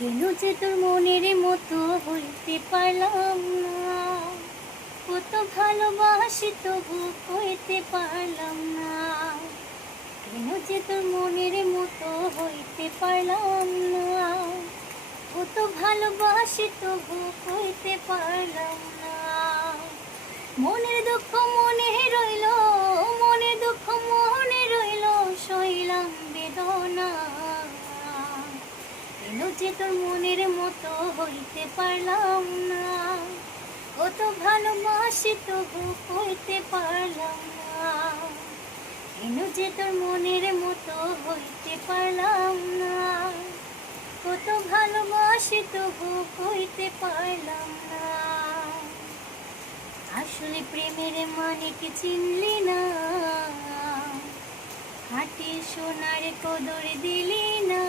কেন যে তোর মনের মতো হইতে পারলাম না, কত ভালোবাসি তবু হইতে পারলাম না। কেন যে তোর মনের মতো হইতে পারলাম না, কত ভালোবাসি তবু হইতে পারলাম না। মনের দুঃখ মনে রইল, মনের দুঃখ মনে রইল, সইলাম বেদনা। কেন যে তোর মনের মতো হইতে পারলাম না, কত ভালোবাসি তবু হইতে পারলাম না। কেন যে তোর মনের মতো হইতে পারলাম না, কত ভালোবাসি তবু হইতে পারলাম না। আসলে প্রেমের মানে কি চিনলি না, খাঁটি সোনার কদর দিলি না।